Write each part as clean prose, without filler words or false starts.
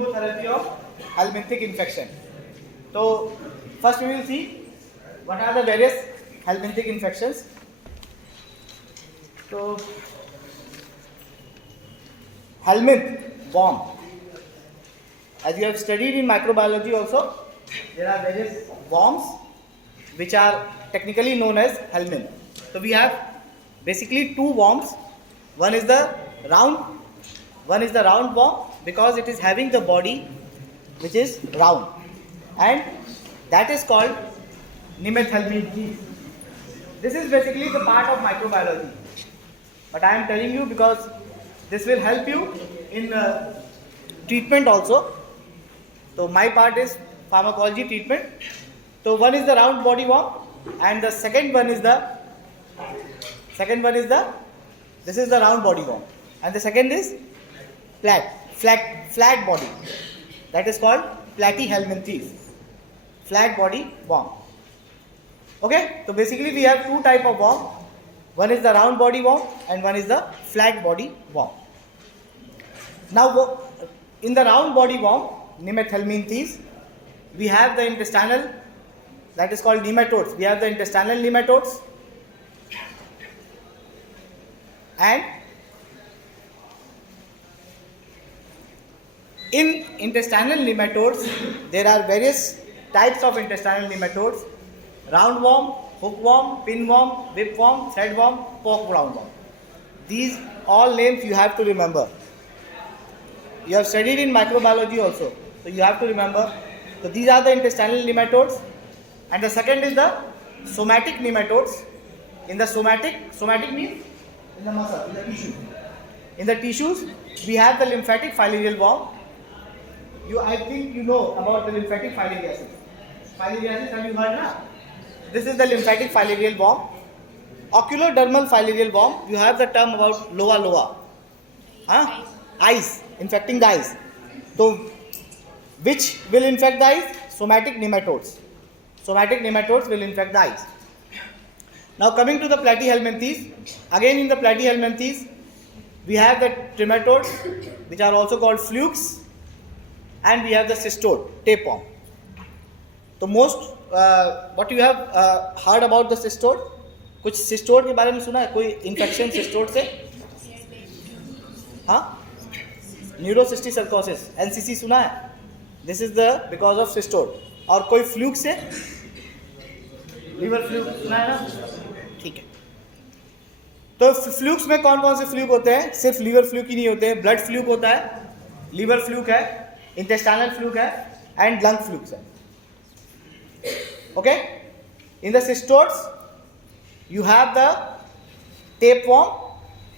chemotherapy of helminthic infection. So first we will see what are the various helminthic infections. So helminth worm, as you have studied in microbiology also, there are various worms which are technically known as helminth. So we have basically two worms. One is the round worm, because it is having the body which is round, and that is called Nemathelminthes. This is basically the part of microbiology, but I am telling you because this will help you in treatment also. So my part is pharmacology treatment. So one is the round body worm, and the second one is the this is the round body worm, and the second is flat body, that is called Platyhelminthes, flat body worm. Okay, so basically we have two type of worm. One is the round body worm and one is the flat body worm. Now in the round body worm, Nemathelminthes, we have the intestinal, that is called nematodes. We have the intestinal nematodes, and in intestinal nematodes there are various types of intestinal nematodes: roundworm, hookworm, pinworm, whipworm, threadworm, pork roundworm. These all names you have to remember. You have studied in microbiology also, so you have to remember. So these are the intestinal nematodes, and the second is the somatic nematodes. In the somatic means in the muscle, in the tissue. In the tissues, we have the lymphatic filarial worm. I think you know about the lymphatic filariasis. Filariasis, have you heard, na? This is the lymphatic filarial worm. Oculodermal filarial worm, you have the term about loa. Huh? Eyes, infecting the eyes. So, which will infect the eyes? Somatic nematodes. Somatic nematodes will infect the eyes. Now coming to the Platyhelminthes, again in the Platyhelminthes, we have the trematodes, which are also called flukes, and we have the cystode, tapeworm. So most what you have heard about the cystode, कुछ cystode के बारे में सुना है? कोई infection cystode से? हाँ? Neurocysticercosis, NCC सुना है? This is the because of cystode. और कोई fluke से? Liver fluke सुना है ना? ठीक है. तो फ्लूक्स में कौन कौन से फ्लूक होते हैं? सिर्फ लीवर फ्लूक ही नहीं होते हैं. ब्लड फ्लूक होता है, लीवर फ्लूक है, इंटेस्टाइनल फ्लूक है, एंड लंग फ्लूक्स है. Okay, in the cestodes you have the tapeworm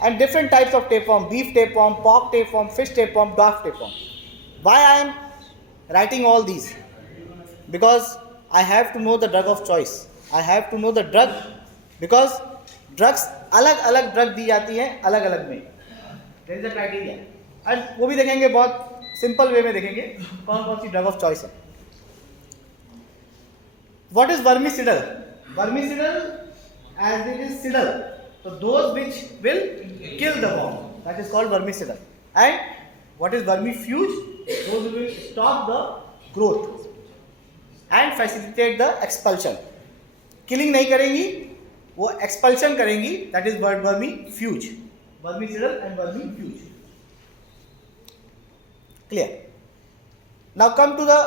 and different types of tapeworm: beef tapeworm, pork tapeworm, fish tapeworm, dwarf tapeworm. Why I am writing all these? Because I have to know the drug of choice. I have to know the drug, because drugs अलग अलग drug दी जाती हैं अलग अलग में. There is a criteria. और वो भी देखेंगे, बहुत सिंपल वे में देखेंगे कौन कौन सी ड्रग ऑफ चॉइस है. What is vermicidal? Vermicidal, as it is cidal, so those which will kill the worm, that is called vermicidal. And what is vermifuge? Those who will stop the growth and facilitate the expulsion. Killing नहीं करेंगी, वो expulsion करेंगी, that is vermifuge. Vermicidal and vermifuge. Clear? Now come to the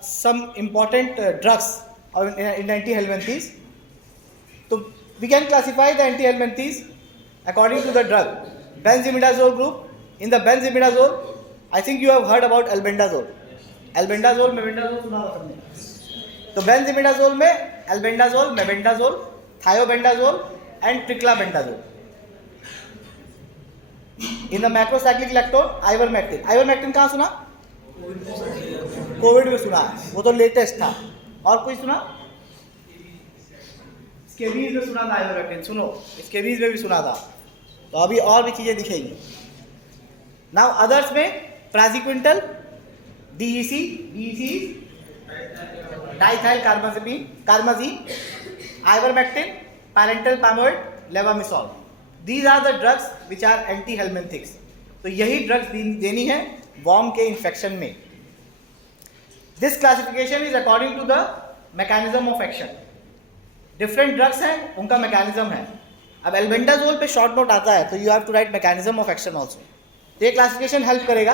some important drugs in anti-helminthes. So we can classify the anti-helminthes according to the drug. Benzimidazole group. In the benzimidazole, I think you have heard about albendazole. Albendazole, mebendazole सुना होगा सबने. तो benzimidazole में albendazole, mebendazole, thiobendazole and triclabendazole. In the macrocyclic lactone, ivermectin. Ivermectin कहाँ सुना? Covid में सुना, वो तो लेटेस्ट था. और कोई सुना? स्केबीज में सुना था आइवरमेक्टिन. सुनो, स्केबीज में भी सुना था. तो अभी और भी चीजें दिखेंगी. नाउ अदर्स में praziquantel, DEC diethyl carbamazine, ivermectin, parenteral pamoid, levamisole. These are the drugs which are anti-helminthics. तो यही ड्रग्स देनी है वॉर्म के इन्फेक्शन में. This classification is according to the mechanism of action. Different drugs हैं, उनका mechanism है. अब एल्बेंडाजोल पे शॉर्ट नोट आता है तो you have to write mechanism of action also. तो ये क्लासिफिकेशन हेल्प करेगा.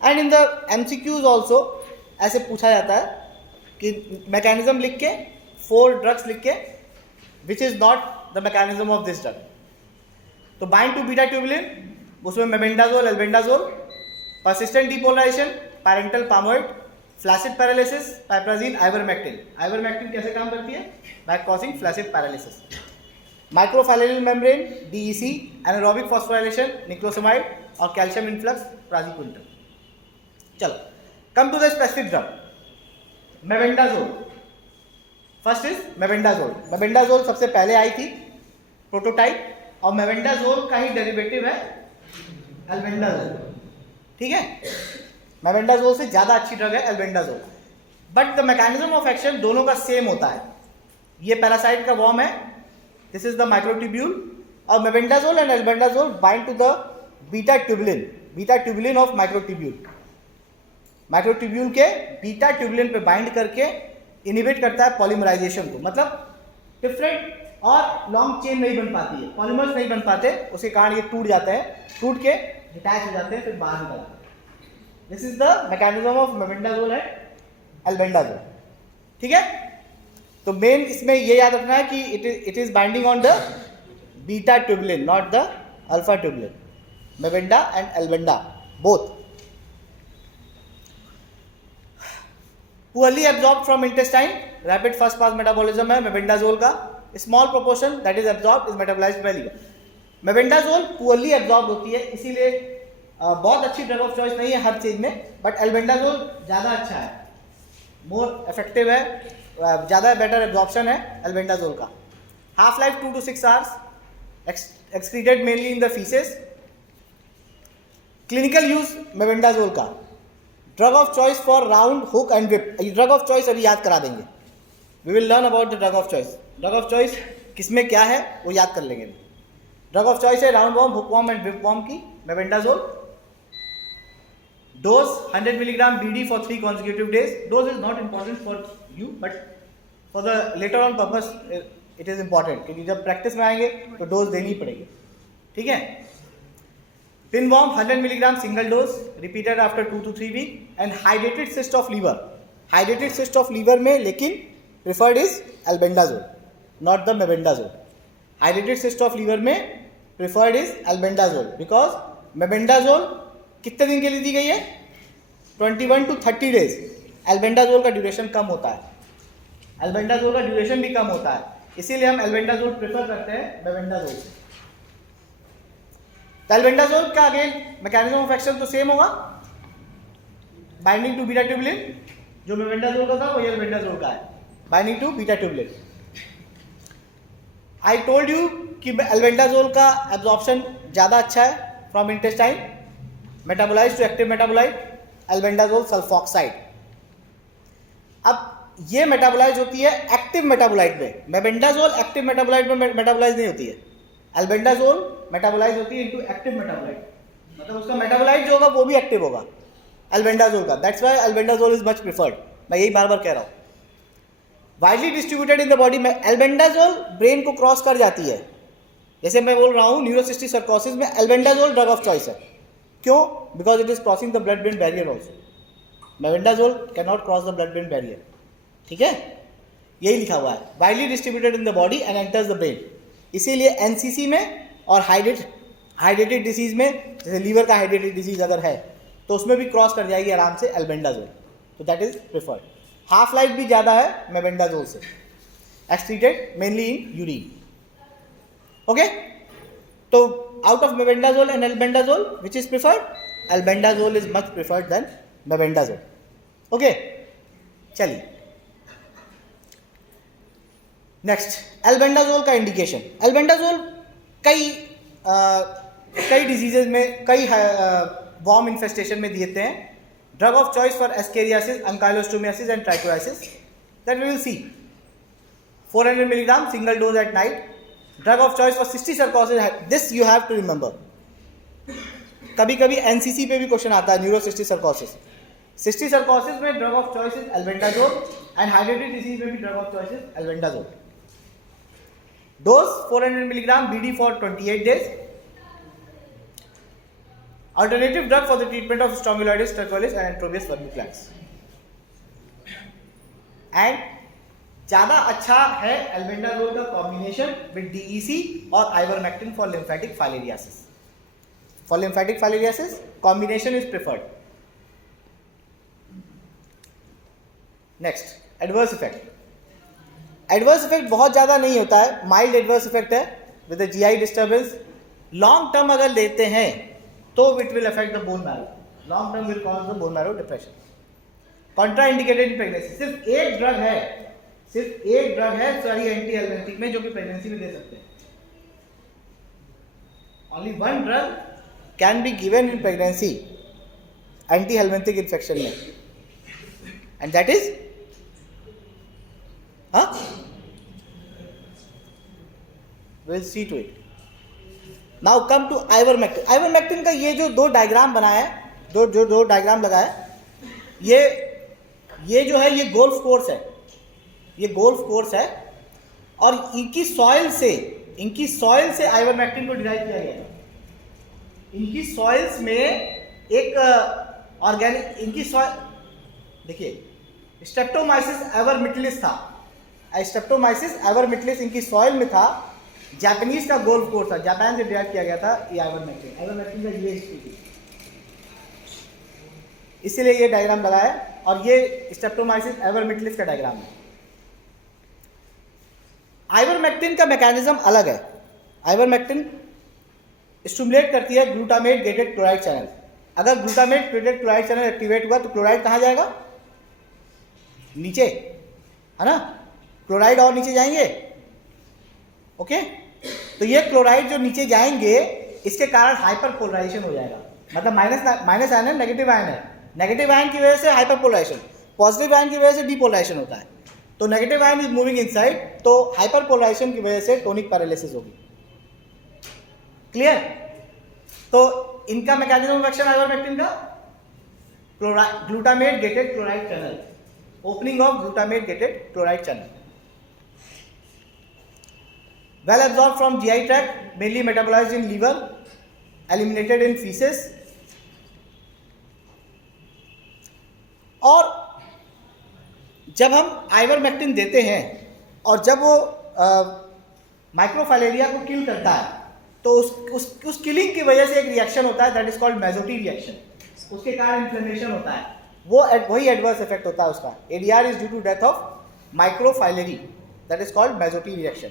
And in the MCQs also ऐसे पूछा जाता है कि मैकेनिज्म लिख के 4 ड्रग्स लिख के which is not the mechanism of this drug. तो बाइंड टू बीटा ट्यूबुलिन, उसमें mebendazole, albendazole. Persistent depolarization, pyrantel pamoate. Flaccid paralysis, piperazine, ivermectin. Ivermectin कैसे काम करती है? By causing flaccid paralysis. Microfilarial membrane, DEC. Anaerobic phosphorylation, niclosamide. और calcium influx, praziquantel. चलो, come to the specific drug. Mebendazole. First is mebendazole. Mebendazole सबसे पहले आई थी prototype, और मेबेंडाजोल का ही डेरिवेटिव है एल्बेंडाजोल. ठीक है, मेबेंडाजोल से ज़्यादा अच्छी ड्रग है albendazole. But the mechanism of action दोनों का सेम होता है. ये पैरासाइट का वॉर्म है, दिस इज द माइक्रोट्यूब्यूल. और mebendazole and albendazole bind to the beta tubulin of microtubule. Microtubule के बीटा ट्यूबुलिन पे बाइंड करके इनिबिट करता है पॉलीमराइजेशन को. मतलब डिफरेंट और लॉन्ग चेन नहीं बन पाती है, पॉलीमर्स नहीं बन पाते, उसके कारण ये टूट जाते हैं, टूट के डिटैच हो जाते हैं, फिर बाहर निकल आते हैं. This is the mechanism of mebendazole and albendazole. ठीक है, तो मेन इसमें ये याद रखना है कि it is binding on the beta tubulin, not the alpha tubulin. Mebenda and albenda both. Poorly absorb from intestine, rapid first pass metabolism है मेबेंडाजोल का. Small proportion that is absorb is metabolized by liver. Mebendazole poorly absorb होती है, इसीलिए बहुत अच्छी drug of choice नहीं है हर चीज में. बट एल्बेंडाजोल ज़्यादा अच्छा है, मोर इफेक्टिव है, ज़्यादा बेटर एब्जॉर्प्शन है एल्बेंडाजोल का. Half life 2 to 6 hours. Excreted mainly in the faeces. Clinical use mebendazole का. Drug of choice for round, hook and whip. Drug of choice अभी याद करा देंगे. We will learn about the drug of choice. Drug of choice किसमें क्या है वो याद कर लेंगे. ड्रग ऑफ चॉइस है round worm, hook worm and whip worm की mebendazole. Dose 100 mg BD for 3 consecutive days. Dose is not important for you, but for the later on purpose it is important, क्योंकि जब practice में आएंगे तो dose देनी पड़ेगी. ठीक है. Pinworm 100 mg single dose, repeated after 2 to 3 week. And hydrated cyst of liver. Hydrated cyst of liver में लेकिन preferred is albendazole, not the mebendazole. Hydrated cyst of liver में preferred is albendazole, because mebendazole कितने दिन के लिए दी गई है? 21 to 30 days. Albendazole का ड्यूरेशन कम होता है, एल्बेंडाजोल का ड्यूरेशन भी कम होता है, इसीलिए हम एल्बेंडाजोल प्रेफर करते हैं मेबेंडाजोल से. तो एल्बेंडाजोल का अगेन मैकेनिज्म ऑफ एक्शन तो सेम होगा, बाइंडिंग टू बीटा ट्यूबुलिन. जो मेबेंडाजोल का था वही एल्बेंडाजोल का है, binding to beta tubulin. I told you कि एल्बेंडाजोल का एब्जॉर्प्शन ज़्यादा अच्छा है from intestine. Metabolize to active metabolite, albendazole sulfoxide. अब ये मेटाबोलाइज होती है एक्टिव मेटाबोलाइट में. मेबेंडाजोल एक्टिव मेटाबोलाइट में मेटाबोलाइज नहीं होती है, एल्बेंडाजोल मेटाबोलाइज होती है इनटू एक्टिव मेटाबोलाइट. मतलब उसका मेटाबोलाइट जो होगा वो भी एक्टिव होगा एल्बेंडाजोल का. That's why albendazole is much preferred. मैं यही बार बार कह रहा हूँ. Widely distributed in the body में. एल्बेंडाजोल ब्रेन को क्रॉस कर जाती है, जैसे मैं बोल रहा हूँ न्यूरोसिस्टिक सर्कोसिस में एल्बेंडाजोल ड्रग ऑफ चॉइस है. क्यों? Because it is crossing the blood brain barrier also. Mebendazole can not cross the blood brain barrier. ठीक है, यही लिखा हुआ है. Widely distributed in the body and enters the brain. इसीलिए एनसीसी में और हाइड्रेटेड डिसीज में, जैसे लीवर का हाइड्रेटेड डिसीज अगर है तो उसमें भी क्रॉस कर जाएगी आराम से एल्बेंडाजोल. तो that is preferred. Half life भी ज़्यादा है मेबेंडाजोल से. Excreted mainly in urine. Okay, तो out of mebendazole and albendazole, which is preferred? Albendazole is much preferred than mebendazole. Okay, चलिए नेक्स्ट. एल्बेंडाजोल का इंडिकेशन. एल्बेंडाजोल कई diseases में, कई वॉर्म इन्फेस्टेशन में देते हैं. Drug of choice for ascariasis, ancylostomiasis and trichuriasis, that we will see. 400 mg single dose at night. Drug of choice for cystic sarcosis, this you have to remember. कभी कभी NCC पे भी question आता है, न्यूरोसिस्टिक सर्कोसिस। Cysticercosis में drug of choice is albendazole and हाइड्रेटिक disease में भी drug of choice is albendazole. Dose 400 milligram BD for 28 days। Alternative drug for the treatment of stomatitis, tuberculosis and Enterobius vermiculans। And ज्यादा अच्छा है albendazole का combination with DEC और ivermectin for lymphatic filariasis. For lymphatic filariasis combination is preferred. Next, adverse effect. Adverse effect बहुत ज्यादा नहीं होता है, माइल्ड एडवर्स इफेक्ट है with the GI disturbance. Long term अगर लेते हैं तो it will affect the bone marrow, long term will cause the bone marrow depression. Contra indicated in pregnancy, सिर्फ एक ड्रग है सॉरी एंटी हेलमिंथिक में जो कि प्रेगनेंसी में दे सकते हैं। Only one drug can be given in pregnancy anti helminthic infection में, and that is will see to it. Now come to ivermectin. Ivermectin का ये जो दो डायग्राम बनाया है, दो डायग्राम लगाया है, ये जो है ये गोल्फ कोर्स है, ये गोल्फ कोर्स है और इनकी सॉइल से आइवरमेक्टिन को डिराइव किया गया है। इनकी सॉइल्स में एक ऑर्गेनिक, इनकी सॉइल देखिए स्ट्रेप्टोमाइसिस एवरमिटिलिस था, स्ट्रेप्टोमाइसिस एवरमिटिलिस इनकी सॉइल में था। जापानीज का गोल्फ कोर्स था, जापान से डिराइव किया गया था ये आइवरमेक्टिन का ये हिस्ट्री थी, इसीलिए ये डायग्राम लगा है और ये स्ट्रेप्टोमाइसिस एवरमिटिलिस का डायग्राम है। आइवरमेक्टिन का मैकेनिज्म अलग है। आइवरमेक्टिन स्टिमुलेट करती है ग्लूटामेट गेटेड क्लोराइड चैनल। अगर glutamate gated chloride channel activate हुआ तो क्लोराइड कहाँ जाएगा? नीचे, है ना? क्लोराइड और नीचे जाएंगे। ओके, तो ये क्लोराइड जो नीचे जाएंगे इसके कारण हाइपर पोलराइजेशन हो जाएगा। मतलब माइनस आयन है, नेगेटिव आयन है, नेगेटिव आयन की वजह से हाइपर पोलराइजेशन, पॉजिटिव आयन की वजह से डीपोलराइजेशन होता है। तो negative ion is moving inside, तो हाइपर पोलराइजेशन की वजह से टोनिक पैरालिसिस होगी। क्लियर? तो इनका मैकेनिज्म ऑफ एक्शन आइवरमेक्टिन का glutamate gated chloride channel, opening of glutamate gated chloride channel, well absorbed from GI tract, mainly metabolized in liver, eliminated in feces। और जब हम आइवरमेक्टिन देते हैं और जब वो माइक्रोफाइलेरिया को किल करता है तो उस किलिंग की वजह से एक रिएक्शन होता है, that is called Mazzotti reaction. उसके कारण इन्फ्लेमेशन होता है, वही एडवर्स इफेक्ट होता है उसका। ADR is due to death of microfilariae, that is called Mazzotti reaction.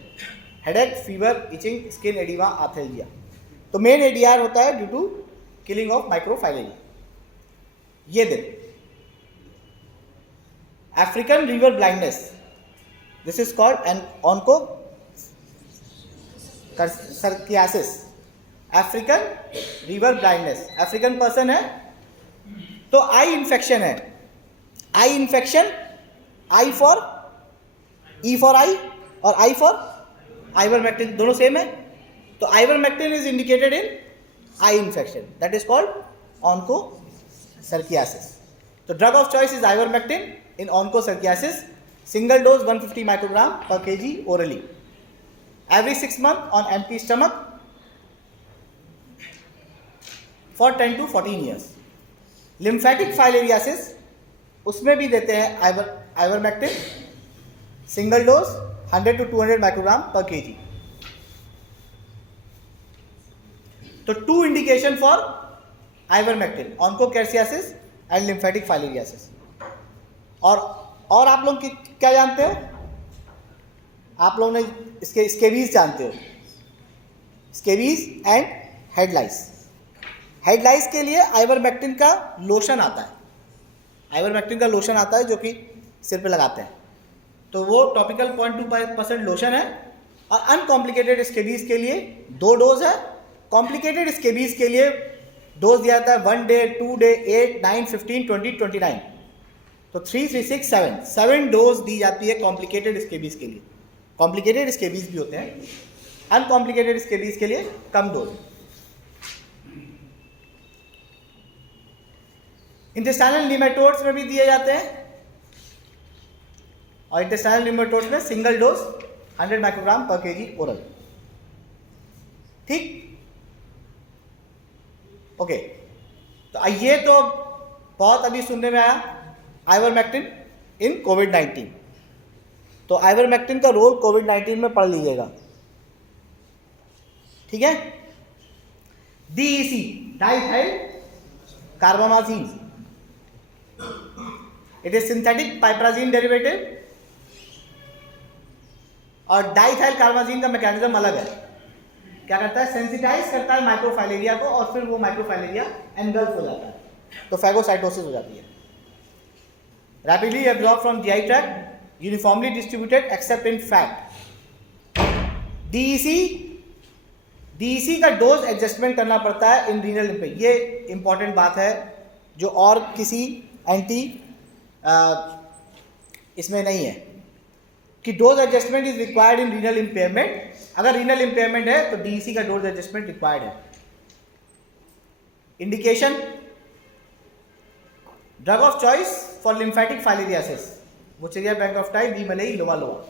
Headache, fever, itching, skin oedema, arthralgia. तो मेन ADR होता है due to killing of microfilariae. ये देखो African river blindness, this is called an onchocerciasis. African river blindness, African person है तो eye infection है। Eye infection, eye for E for eye और I for ivermectin दोनों same है। तो ivermectin is indicated in I infection, that is called onchocerciasis. तो drug of choice is ivermectin in onchocerciasis. Single dose 150 microgram per kg orally every 6 months on empty stomach for 10 to 14 years। Lymphatic filariasis उसमें भी देते हैं ivermectin, single dose 100 to 200 microgram per kg। तो 2 indication for ivermectin, onchocerciasis and lymphatic filariasis. और आप लोग क्या जानते हो? आप लोग ने इसके स्केबीज जानते हो, scabies and head lice. Head lice के लिए आइवरमेक्टिन का लोशन आता है, आइवरमेक्टिन का लोशन आता है जो कि सिर पे लगाते हैं। तो वो टॉपिकल 0.2% लोशन है। और अनकॉम्प्लिकेटेड स्केबीज के लिए 2 डोज है। कॉम्प्लिकेटेड स्केबीज के लिए डोज दिया जाता है 1 डे, 2 डे, 8, 9, 15, 20, 29। तो 3, 3, 6, 7 डोज दी जाती है कॉम्प्लिकेटेड स्केबीज के लिए। कॉम्प्लिकेटेड स्केबीज भी होते हैं, अनकॉम्प्लिकेटेड स्केबीज के लिए कम डोज। इंटेस्टाइनल नीमेटोड्स में भी दिए जाते हैं, और इंटेस्टाइनल नीमेटोड्स में सिंगल डोज 100 माइक्रोग्राम पर केजी ओरल। ठीक, ओके। तो ये तो बहुत अभी सुनने में आया आइवरमेक्टिन इन कोविड-19। तो आइवरमेक्टिन का रोल कोविड-19 में पढ़ लीजिएगा, ठीक है। DEC, diethyl carbamazine, it is synthetic piperazine derivative, और डाइथाइल कार्बामाजिन का मैकेनिज्म अलग है। क्या करता है, सेंसिटाइज करता है माइक्रोफाइलेरिया को, और फिर वो माइक्रोफाइलेरिया एनगल्फ हो जाता है, तो फैगोसाइटोसिस हो जाती है। Rapidly absorb from GI tract, uniformly distributed accept in fat. DEC का डोज एडजस्टमेंट करना पड़ता है इन रीनल इम्पेयरमेंट। ये इंपॉर्टेंट बात है जो और किसी एंटी इसमें नहीं है, कि dose adjustment is required in renal impairment. अगर रीनल इम्पेयरमेंट है तो DEC का डोज एडजस्टमेंट रिक्वायर्ड है। Indication, drug of choice for lymphatic filariasis, wuchereria bancrofti, B malayi, loa loa.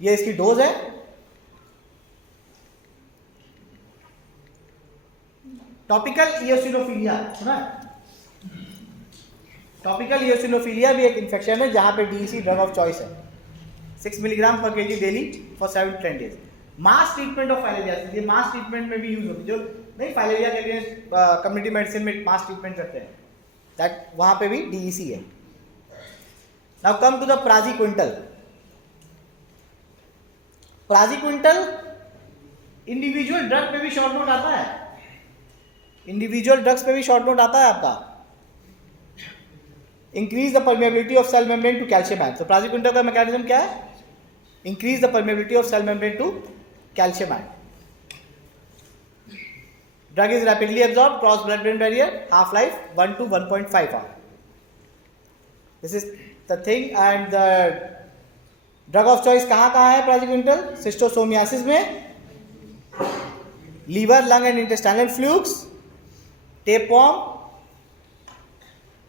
ये इसकी डोज है। टॉपिकल इयोसिनोफिलिया सुना है? टॉपिकल इयोसिनोफिलिया भी एक इन्फेक्शन है जहां पे DEC ड्रग ऑफ चॉइस है। 6 मिलीग्राम पर KG daily for 7 to 10 days. Mass treatment of filariasis, ये मास ट्रीटमेंट में भी यूज होती है, जो नहीं फाइलेरिया के अगेंस्ट कम्युनिटी मेडिसिन में मास ट्रीटमेंट करते हैं, दैट वहां पे भी DEC है। Now come to the praziquantel. Praziquantel individual drug पे भी शॉर्ट नोट आता है, इंडिविजुअल ड्रग्स पे भी शॉर्ट नोट आता है आपका। Increase the permeability of cell membrane to calcium ion. तो प्राजिक्विंटल का मैकेनिज्म क्या है? Increase the permeability of cell membrane to calcium ion. Drug is rapidly absorb cross blood brain barrier, half life 1 to 1.5 hour। This is the thing. And the drug of choice कहाँ है praziquantel? Schistosomiasis में, liver, lung and intestinal flukes, tapeworm,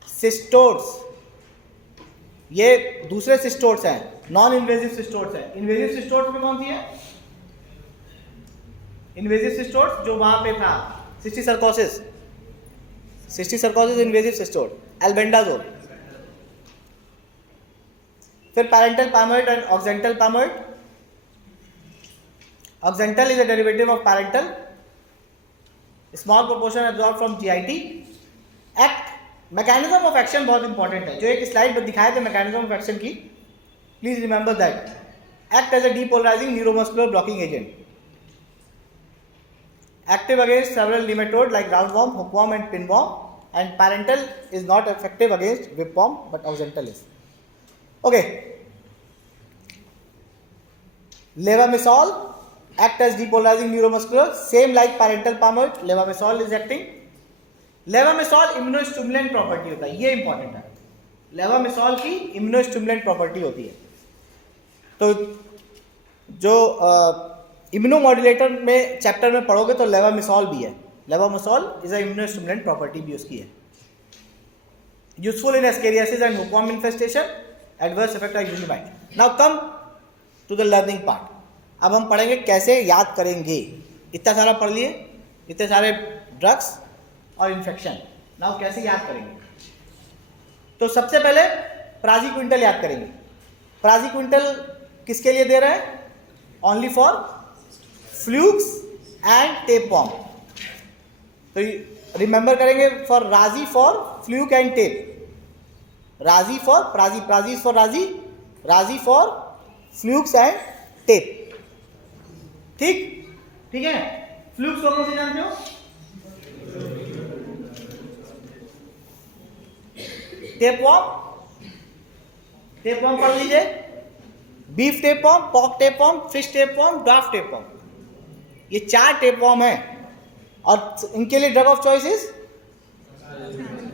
cestodes, ये दूसरे cestodes हैं, non invasive cestodes हैं। Invasive cestodes में कौन सी है? इन्वेजिव सिस्टोड्स जो वहां पे था, cysticercosis, invasive cestode, albendazole. फिर pyrantel pamoate and oxantel pamoate. Oxantel is a derivative of pyrantel, small proportion absorb from GIT। Act, mechanism of action बहुत इंपॉर्टेंट है, जो एक स्लाइड पर दिखाए थे मैकेनिज्म ऑफ एक्शन की, please remember that. Act as a depolarizing neuromuscular blocking agent, active against several nematode like roundworm, hookworm and pinworm, and parental is not effective against whipworm but auxental is. Okay, levamisole act as depolarizing neuromuscular, same like parental palmoid, levamisole is acting. levamisole immunostimulant property होता है, ये important है। levamisole की immunostimulant property होती है। तो जो इम्यूनोमॉड्यूलेटर में चैप्टर में पढ़ोगे तो लेवामिसॉल भी है। Levamisole is a immunostimulant property भी उसकी है। Useful in ascariasis and hookworm infestation, adverse effect of यूनिबाइट। Now come to the learning part. अब हम पढ़ेंगे कैसे याद करेंगे। इतना सारा पढ़ लिए, इतने सारे ड्रग्स और इन्फेक्शन, नाउ कैसे याद करेंगे? तो सबसे पहले प्राजिक्विंटल याद करेंगे। प्राजिक्विंटल किसके लिए दे रहे हैं? Only for flukes and tapeworm. तो रिमेंबर करेंगे फॉर राजी फॉर फ्लूक एंड टेप, राजी फॉर प्राजी, प्राजी फॉर राजी, राजी फॉर फ्लूक्स एंड टेप। ठीक है। फ्लूक्स को कौन से जानते हो? टेपवर्म पढ़ लीजिए। Beef tapeworm, pork tapeworm, fish tapeworm, dwarf tapeworm, ये 4 टेपवर्म है, और इनके लिए drug of choice is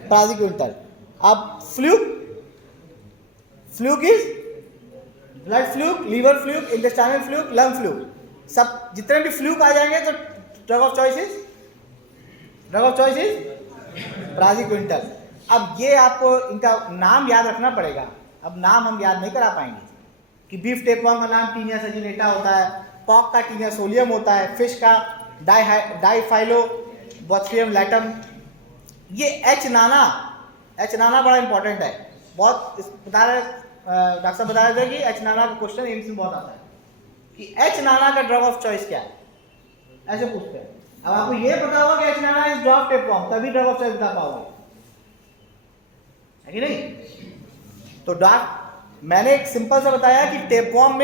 praziquantel. अब fluke is blood fluke, liver fluke, intestinal fluke, lung fluke, सब जितने भी फ्लूक आ जाएंगे तो drug of choice is praziquantel. अब ये आपको इनका नाम याद रखना पड़ेगा। अब नाम हम याद नहीं करा पाएंगे कि बीफ टेपवर्म का नाम टीनिया सजिनेटा होता है, पॉक का टीनिया सोलियम होता है, फिश का डाइफाइलोबॉथरियम लैटम। ये एच नाना बड़ा इंपॉर्टेंट है, बहुत बता रहे डॉक्टर साहब बता रहे थे कि एच नाना का क्वेश्चन एम्स में बहुत आता है कि एच नाना का ड्रग ऑफ चॉइस क्या है, ऐसे पूछते हैं। अब आपको ये पता होगा कि H Nana is drug tapeworm, तभी ड्रग ऑफ चॉइस बता पाओगे, है कि नहीं? तो मैंने एक सिंपल सा बताया कि टेपवर्म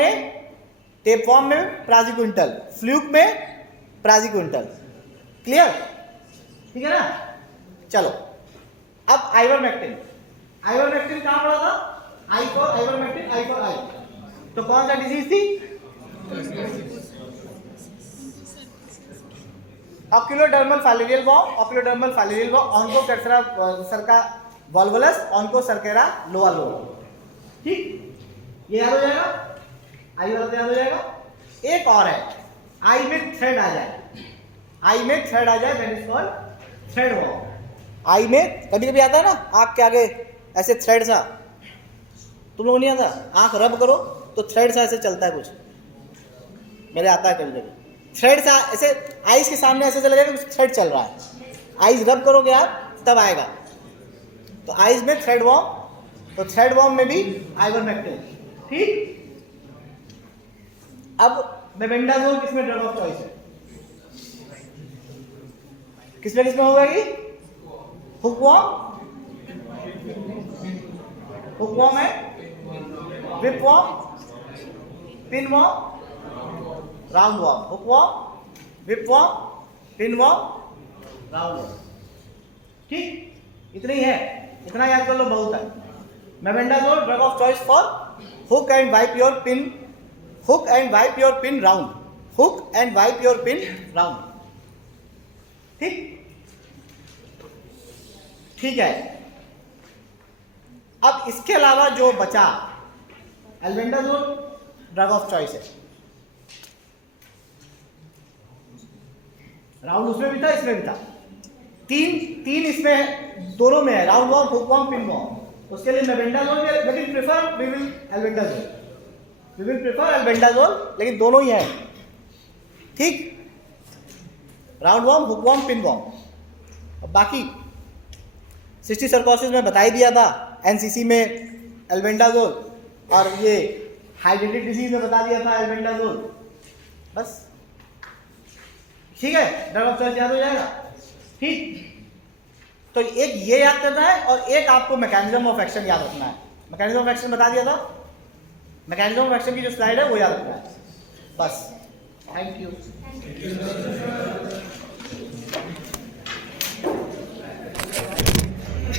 में प्राजिक्विंटल, फ्लूक में प्राजिक्विंटल। क्लियर? ठीक है ना? चलो अब आइवरमेक्टिन कहां पड़ा था? I for ivermectin, I for eye. तो कौन सा डिजीज थी? Oculodermal filarial worm, Onchocerca volvulus, Onchocerca Loa loa. ठीक, ये याद हो जाएगा, आई वाला तो याद हो जाएगा। एक और है, आई में थ्रेड आ जाए, that is called thread worm. Eye में कभी कभी आता है ना, आंख के आगे ऐसे थ्रेड सा, तुम लोग नहीं आता? आंख रब करो तो थ्रेड सा ऐसे चलता है कुछ, मेरे आता है कभी कभी थ्रेड सा ऐसे आईज के सामने ऐसे लगेगा कुछ थ्रेड चल रहा है। आईज रब करोगे आप तब आएगा। तो आईज में थ्रेड वॉर्म, तो थ्रेड वॉर्म में भी आइवरमेक्टिन। ठीक, अब मेबेंडाजोल किसमें ड्रग ऑफ चॉइस है? किसमें होगा ये? हुकवॉर्म है, whipworm, pinworm, roundworm. Hookworm, whipworm, pinworm, roundworm. ठीक, इतना ही है, इतना याद कर लो, बहुत है। Mebendazole drug of choice for hook and wipe your pin round. ठीक है। अब इसके अलावा जो बचा, एल्बेंडाजोल ड्रग ऑफ चॉइस है। राउंड उसमें भी था, इसमें भी था। तीन इसमें दोनों में है, round worm, hook worm, pin worm. उसके लिए मेबेंडाजोल, लेकिन वी विल प्रेफर एल्बेंडाजोल, लेकिन दोनों ही है। ठीक, round worm, hook worm, pin worm. अब बाकी सिस्टिक सर्कोसिस में बता ही दिया था, एनसीसी में एल्बेंडाजोल, और ये हाइड्रेटिक डिजीज में बता दिया था एल्बेंडाजोल। बस ठीक है, ड्रग ऑफ चॉइस याद हो जाएगा। ठीक, तो एक ये याद करना है और एक आपको मैकेनिज्म ऑफ एक्शन याद रखना है। मैकेनिज्म ऑफ एक्शन बता दिया था, मैकेनिज्म ऑफ एक्शन की जो स्लाइड है वो याद रखना है बस। Thank you.